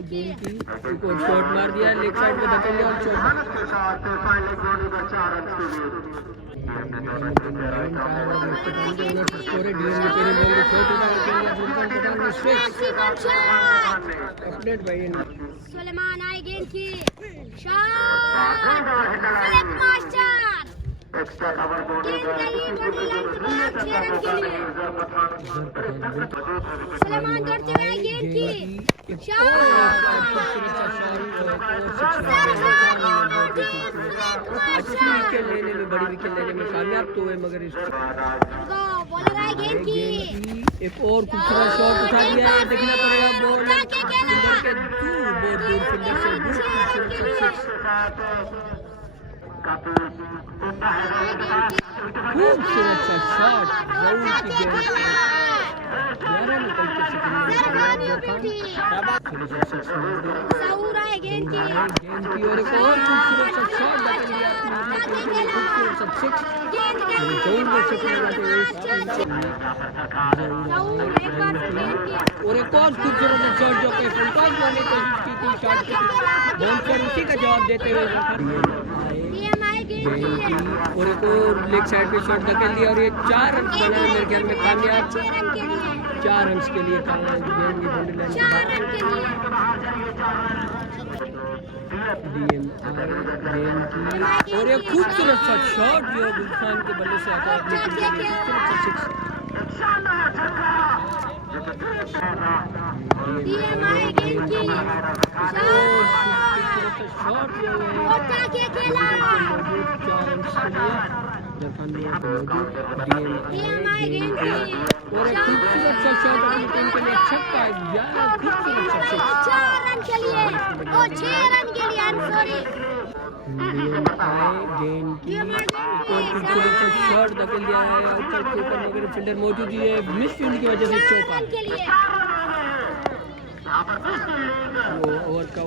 एक और शॉट मार दिया, लेग साइड में धकेल दिया और अपडेट भाई सुलेमान आए गेंद की शॉट मास्टर गेंद गई बॉडी लाइन के बाद 6 रन के लिए सुलेमान दौड़ते हुए गेंद की शॉट विकेट लेने में, बड़ी विकेट लेने में कामयाब तो हुए, मगर बॉलर आए गेंद की एक और खूबसूरत शॉट उठा दिया है, देखना पड़ेगा बॉल के दूर, बहुत दूर फील्डर से खूबसूरत सा शॉट राहुल की गेंद गेंद की और एक और खूबसूरत सा शॉट बटन दिया खूबसूरत सा सिक्स और एक और खूबसूरत सा शॉट जो कि फुलटॉस करने की कोशिश की थी, शॉट की बॉल पर उसी का जवाब देते हुए और एक और लेग साइड पे शॉट धकेल दिया और ये 4 रन बना है मेरे ख्याल में कामयाब, 4 रन के लिए और एक खूबसूरत सा शॉट जो गुलफान के बल्ले से आता है और एक खूबसूरत सा शॉट अपनी टीम के लिए छक्का, खूबसूरत सा 4 रन के लिए और 6 रन के लिए गेंद की और खूबसूरत सा शॉट धकेल दिया है ऊपर के ऊपर, मगर फील्डर मौजूद ही है, मिस फील्ड की वजह से चौका। वो ओवर का